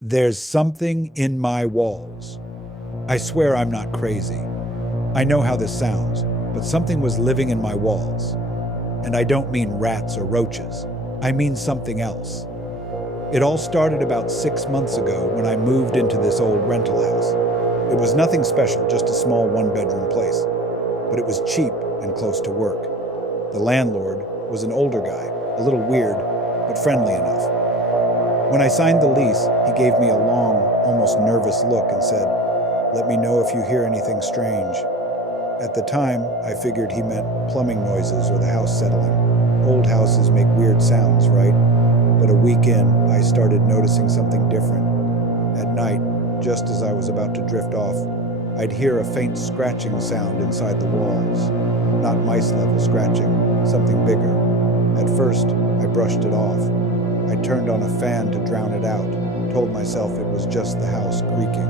There's something in my walls. I swear I'm not crazy. I know how this sounds, but something was living in my walls. And I don't mean rats or roaches. I mean something else. It all started about 6 months ago when I moved into this old rental house. It was nothing special, just a small one-bedroom place. But it was cheap and close to work. The landlord was an older guy, a little weird, but friendly enough. When I signed the lease, he gave me a long, almost nervous look and said, "Let me know if you hear anything strange." At the time, I figured he meant plumbing noises or the house settling. Old houses make weird sounds, right? But a week in, I started noticing something different. At night, just as I was about to drift off, I'd hear a faint scratching sound inside the walls. Not mice-level scratching, something bigger. At first, I brushed it off. I turned on a fan to drown it out, told myself it was just the house creaking.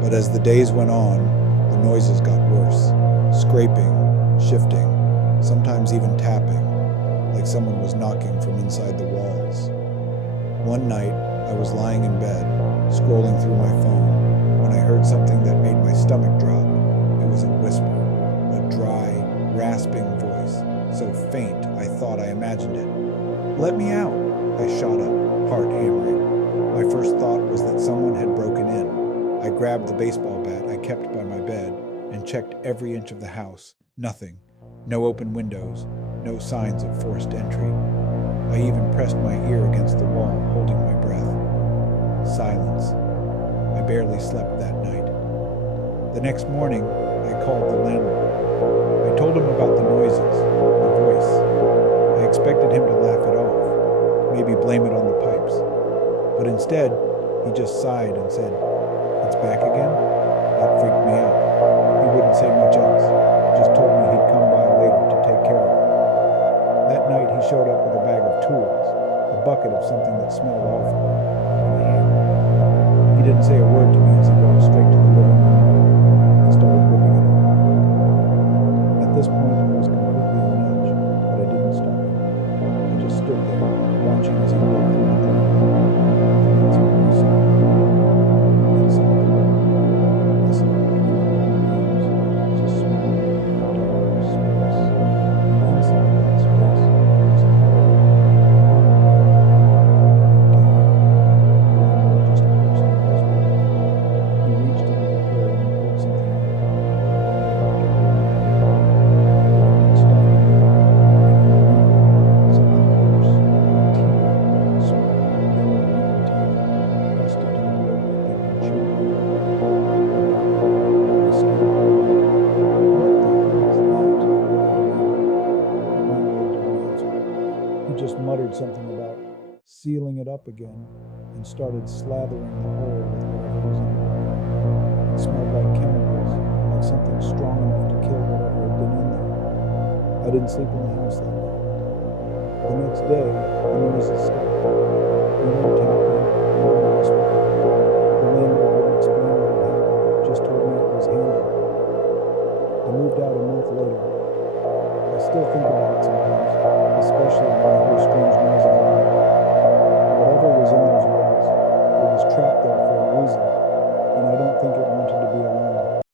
But as the days went on, the noises got worse. Scraping, shifting, sometimes even tapping, like someone was knocking from inside the walls. One night, I was lying in bed, scrolling through my phone, when I heard something that made my stomach drop. It was a whisper, a dry, rasping voice, so faint I thought I imagined it. "Let me out!" I shot up, heart hammering. My first thought was that someone had broken in. I grabbed the baseball bat I kept by my bed and checked every inch of the house. Nothing. No open windows. No signs of forced entry. I even pressed my ear against the wall, holding my breath. Silence. I barely slept that night. The next morning, I called the landlord. I told him about the noises, the voice. I expected him to laugh it off, maybe blame it on the pipes. But instead, he just sighed and said, "It's back again?" That freaked me out. He wouldn't say much else, just told me he'd come by later to take care of it. That night he showed up with a bag of tools, a bucket of something that smelled awful, and a hammer. He didn't say a word to me as he walked straight to the living room and started ripping it open. At this point I was completely on edge, but I didn't stop him. I just stood there, watching as he walked through the door. And that's when we saw him. Inside the wall, nestled between the wall beams, was a small, dark space. And inside that space was a man. I gagged. The landlord just burst into his breath. He reached into the pillow and pulled something out. It had been stuffed in there, and underneath it, something worse. Teeth. Small, yellow, weakened teeth, pressed into the wood like they'd been chewed on. And not far, the skin crawled. "What the hell is that?" I demanded. The landlord didn't answer. He just muttered something about sealing it up again and started slathering the hole with whatever was in the bucket. It smelled like chemicals, like something strong enough to kill whatever had been in there. I didn't sleep in the house that night. The next day, the noises stopped. No more tapping, no more whispering. The landlord wouldn't explain what had happened, just told me it was handled. I moved out a month later. I still think about it sometimes, especially when I hear strange noises at night. Whatever was in those walls, it was trapped there for a reason, and I don't think it wanted to be alone.